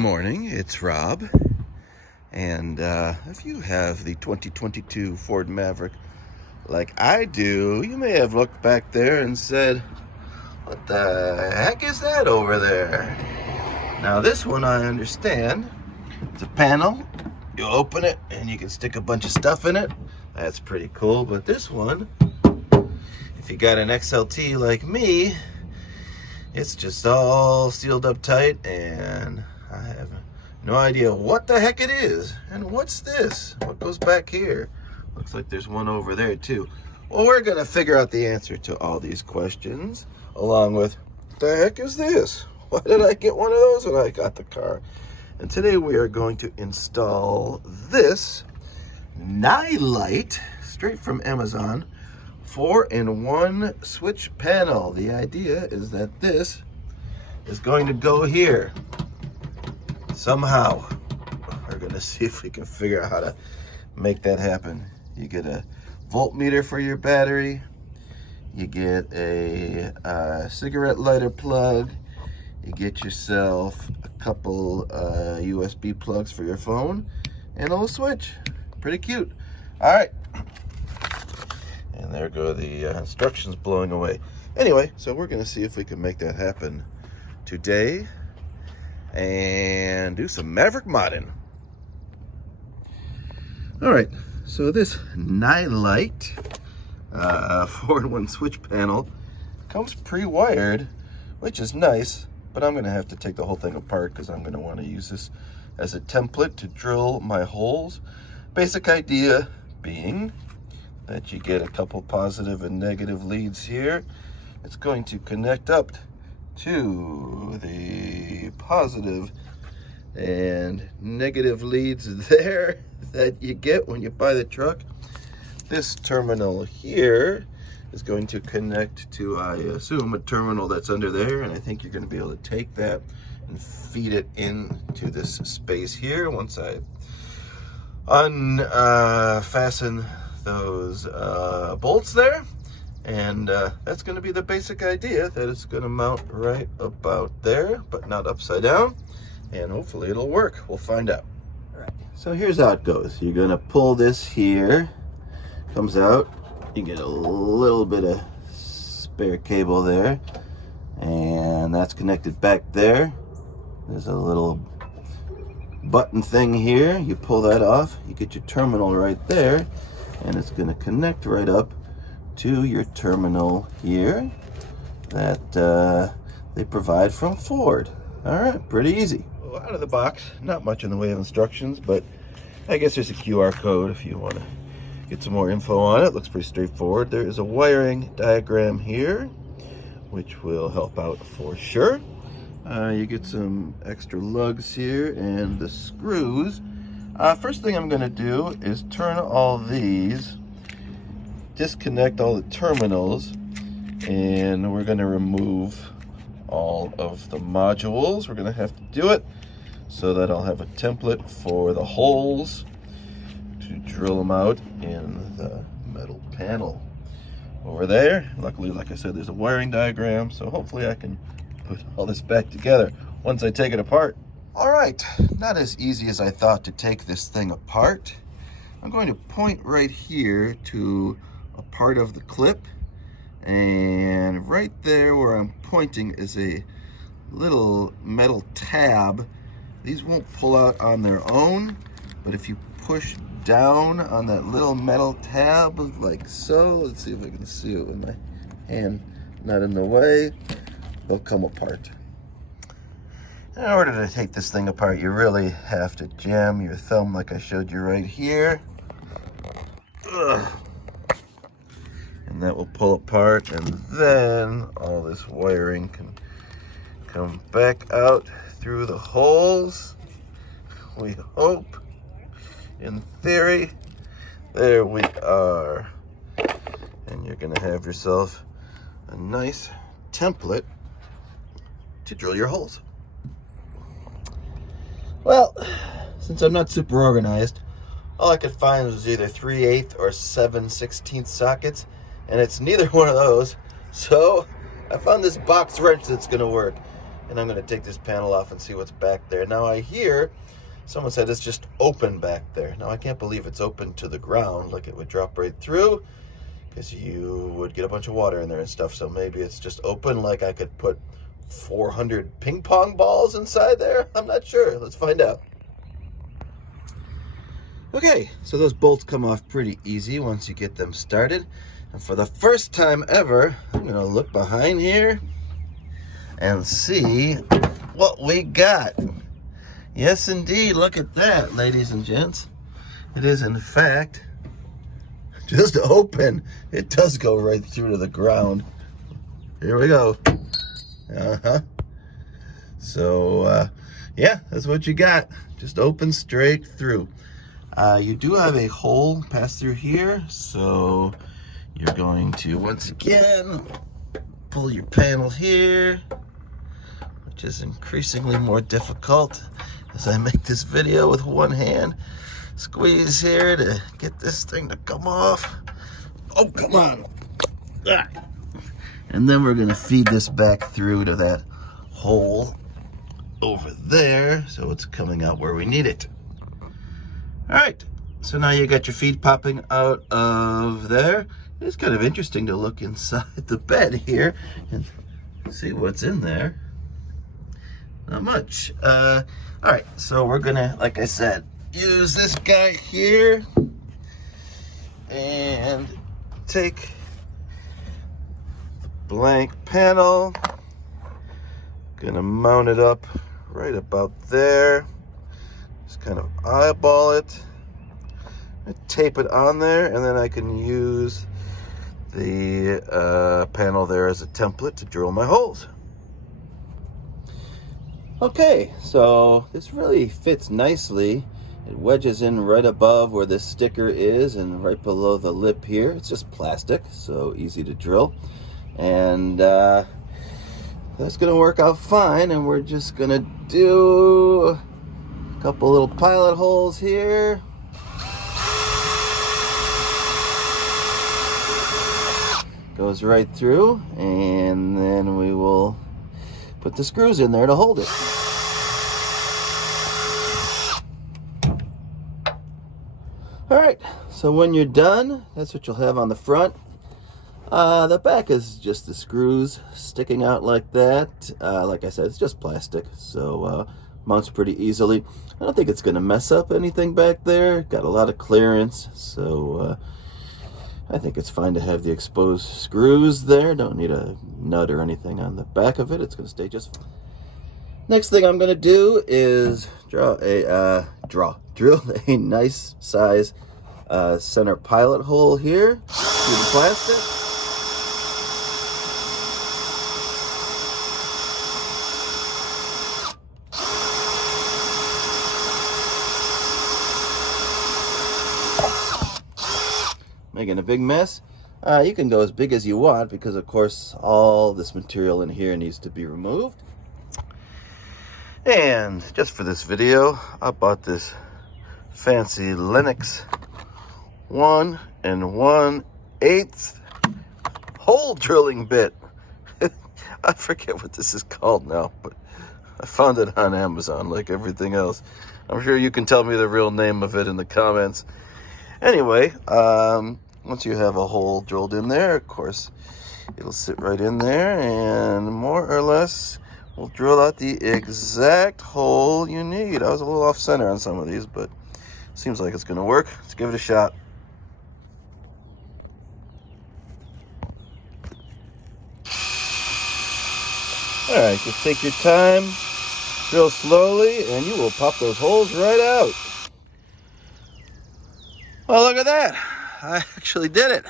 morning, it's Rob, and if you have the 2022 Ford Maverick like I do, you may have looked back there and said, what the heck is that over there? Now this one I understand, it's a panel, you open it and you can stick a bunch of stuff in it. That's pretty cool. But this one, if you got an XLT like me, it's just all sealed up tight, and I have no idea what the heck it is. And what's this? What goes back here? Looks like there's one over there too. Well, we're gonna figure out the answer to all these questions, along with, what the heck is this? Why did I get one of those when I got the car? And today we are going to install this Nightlight, straight from Amazon, 4-in-1 switch panel. The idea is that this is going to go here somehow. We're going to see if we can figure out how to make that happen. You get a voltmeter for your battery, you get a cigarette lighter plug, you get yourself a couple USB plugs for your phone, and a little switch. Pretty cute. All right. And there go the instructions blowing away. Anyway, so we're going to see if we can make that happen today and do some Maverick modding. All right, so this Nightlight 4-in-1 switch panel comes pre-wired, which is nice, but I'm going to have to take the whole thing apart because I'm going to want to use this as a template to drill my holes. Basic idea being that you get a couple positive and negative leads here. It's going to connect up to the positive and negative leads there that you get when you buy the truck. This terminal here is going to connect to, I assume, a terminal that's under there, and I think you're going to be able to take that and feed it into this space here once I unfasten those bolts there. And that's going to be the basic idea, that it's going to mount right about there, but not upside down, and hopefully it'll work. We'll find out. All right, so here's how it goes. You're going to pull this here, comes out, you get a little bit of spare cable there, and that's connected back there. There's a little button thing here. You pull that off, you get your terminal right there, and it's going to connect right up to your terminal here that they provide from Ford. All right, pretty easy. Well, out of the box, not much in the way of instructions, but I guess there's a QR code if you want to get some more info on it. Looks pretty straightforward. There is a wiring diagram here, which will help out for sure. You get some extra lugs here and the screws. First thing I'm going to do is turn all these, disconnect all the terminals, and we're going to remove all of the modules. We're going to have to do it so that I'll have a template for the holes to drill them out in the metal panel over there. Luckily, like I said, there's a wiring diagram, so hopefully I can put all this back together once I take it apart. All right, not as easy as I thought to take this thing apart. I'm going to point right here to a part of the clip, and right there where I'm pointing is a little metal tab. These won't pull out on their own, but if you push down on that little metal tab like so, let's see if I can see it with my hand not in the way, they'll come apart. In order to take this thing apart, you really have to jam your thumb like I showed you right here. Ugh. And that will pull apart, and then all this wiring can come back out through the holes. We hope. In theory. There we are. And you're going to have yourself a nice template to drill your holes. Well, since I'm not super organized, all I could find was either 3/8 or 7/16 sockets, and it's neither one of those. So I found this box wrench that's going to work. and I'm going to take this panel off and see what's back there. Now I hear someone said it's just open back there. Now I can't believe it's open to the ground, like it would drop right through, because you would get a bunch of water in there and stuff. So maybe it's just open, like I could put 400 ping pong balls inside there. I'm not sure. Let's find out. Okay, so those bolts come off pretty easy once you get them started. And for the first time ever, I'm gonna look behind here and see what we got. Yes, indeed, look at that, ladies and gents. It is, in fact, just open. It does go right through to the ground. Here we go. So, yeah, that's what you got. Just open straight through. You do have a hole pass through here, so you're going to, once again, pull your panel here, which is increasingly more difficult as I make this video with one hand. Squeeze here to get this thing to come off. Oh, come on. Ah. And then we're gonna feed this back through to that hole over there, so it's coming out where we need it. All right, so now you got your feed popping out of there. It's kind of interesting to look inside the bed here and see what's in there. Not much. All right, so we're gonna, like I said, use this guy here and take the blank panel. Gonna mount it up right about there. Just kind of eyeball it. I tape it on there, and then I can use the panel there as a template to drill my holes. Okay, so this really fits nicely. It wedges in right above where this sticker is and right below the lip here. It's just plastic, so easy to drill. And that's gonna work out fine, and we're just gonna do a couple little pilot holes here. Goes right through, and then we will put the screws in there to hold it. All right, so when you're done, that's what you'll have on the front. The back is just the screws sticking out like that. Like I said, it's just plastic, so mounts pretty easily. I don't think it's gonna mess up anything back there. Got a lot of clearance, so I think it's fine to have the exposed screws there. Don't need a nut or anything on the back of it. It's gonna stay just fine. Next thing I'm gonna do is drill a nice size center pilot hole here through the plastic. Making a big mess. You can go as big as you want, because of course all this material in here needs to be removed. And just for this video, I bought this fancy Lennox 1 1/8 hole drilling bit. I forget what this is called now, but I found it on Amazon like everything else. I'm sure you can tell me the real name of it in the comments. Anyway, once you have a hole drilled in there, of course, it'll sit right in there, and more or less we'll drill out the exact hole you need. I was a little off center on some of these, but seems like it's gonna work. Let's give it a shot. All right, just take your time, drill slowly, and you will pop those holes right out. Well, look at that. I actually did it.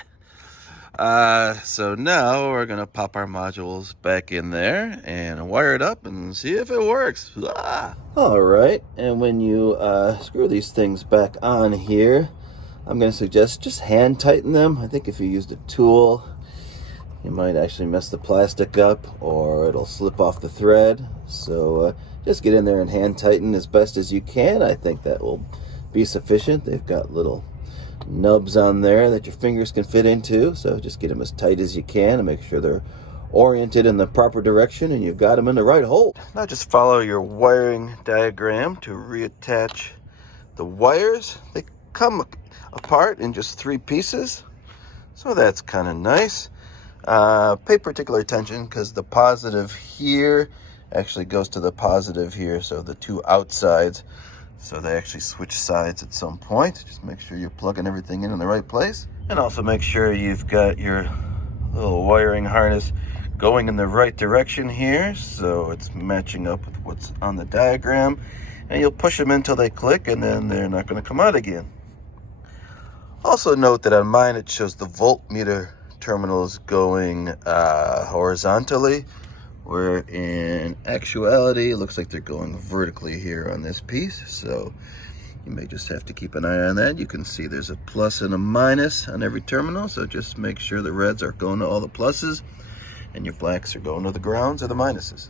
So now we're gonna pop our modules back in there and wire it up and see if it works. Ah. All right, and when you screw these things back on here, I'm gonna suggest just hand tighten them. I think if you used a tool, you might actually mess the plastic up, or it'll slip off the thread. So just get in there and hand tighten as best as you can. I think that will be sufficient. They've got little nubs on there that your fingers can fit into, so just get them as tight as you can and make sure they're oriented in the proper direction and you've got them in the right hole. Now just follow your wiring diagram to reattach the wires. They come apart in just 3 pieces, so that's kind of nice. Pay particular attention because the positive here actually goes to the positive here, so the 2 outsides, so they actually switch sides at some point. Just make sure you're plugging everything in the right place, and also make sure you've got your little wiring harness going in the right direction here, so it's matching up with what's on the diagram, and you'll push them until they click, and then they're not going to come out again. Also note that on mine it shows the voltmeter terminals going horizontally, where in actuality it looks like they're going vertically here on this piece, so you may just have to keep an eye on that. You can see there's a plus and a minus on every terminal, so just make sure the reds are going to all the pluses and your blacks are going to the grounds or the minuses.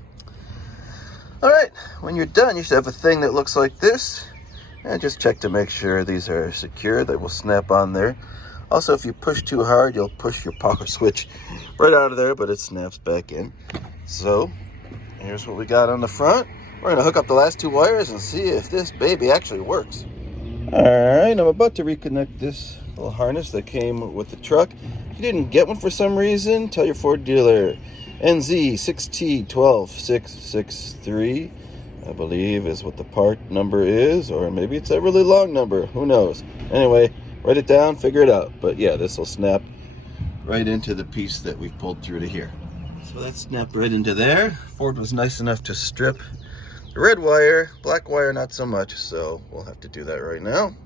Alright, when you're done you should have a thing that looks like this, and just check to make sure these are secure. They will snap on there. Also, if you push too hard you'll push your power switch right out of there, but it snaps back in. So here's what we got on the front. We're going to hook up the last 2 wires and see if this baby actually works. Alright, I'm about to reconnect this little harness that came with the truck. If you didn't get one for some reason, tell your Ford dealer. NZ6T12663, I believe is what the part number is, or maybe it's a really long number, who knows. Anyway, write it down, figure it out. But yeah, this will snap right into the piece that we've pulled through to here. So that snapped right into there. Ford was nice enough to strip the red wire, black wire not so much, so we'll have to do that right now.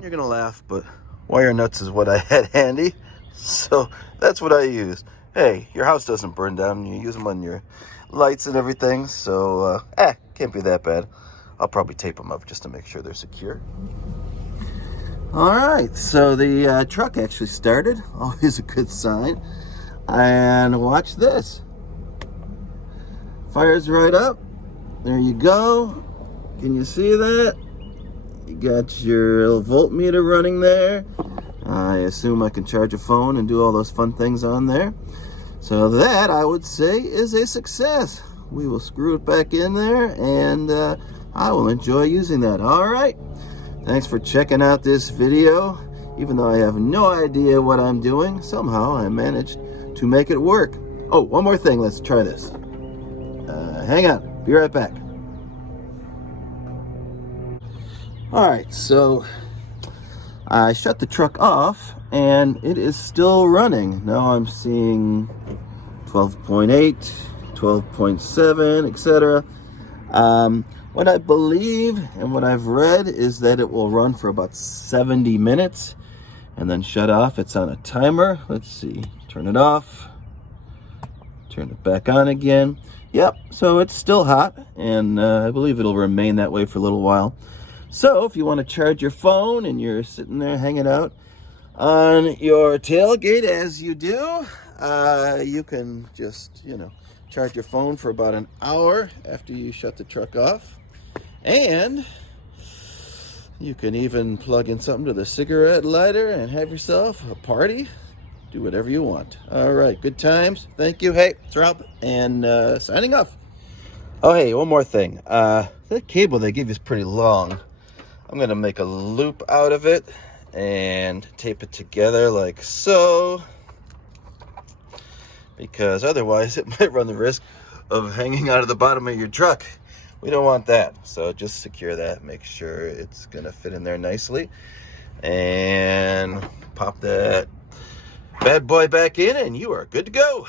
You're gonna laugh, but wire nuts is what I had handy, so that's what I used. Hey, your house doesn't burn down, you use them on your lights and everything, so can't be that bad. I'll probably tape them up just to make sure they're secure. Alright, so the truck actually started, always a good sign. And watch this. Fires right up. There you go. Can you see that? You got your little voltmeter running there. I assume I can charge a phone and do all those fun things on there. So that, I would say, is a success. We will screw it back in there, and I will enjoy using that. All right. Thanks for checking out this video. Even though I have no idea what I'm doing, somehow I managed to make it work. Oh, one more thing. Let's try this. Hang on. Be right back. All right, so I shut the truck off and it is still running. Now I'm seeing 12.8, 12.7, etc. What I believe and what I've read is that it will run for about 70 minutes and then shut off. It's on a timer. Let's see. Turn it off. Turn it back on again. Yep, so it's still hot, and I believe it'll remain that way for a little while. So if you want to charge your phone and you're sitting there hanging out on your tailgate as you do, you can just, charge your phone for about an hour after you shut the truck off. And you can even plug in something to the cigarette lighter and have yourself a party. Do whatever you want. All right, good times. Thank you. Hey, it's Rob, and signing off. Oh, hey, one more thing. That cable they give you is pretty long. I'm going to make a loop out of it and tape it together like so, because otherwise it might run the risk of hanging out of the bottom of your truck. We don't want that. So just secure that. Make sure it's going to fit in there nicely. And pop that bad boy back in and you are good to go.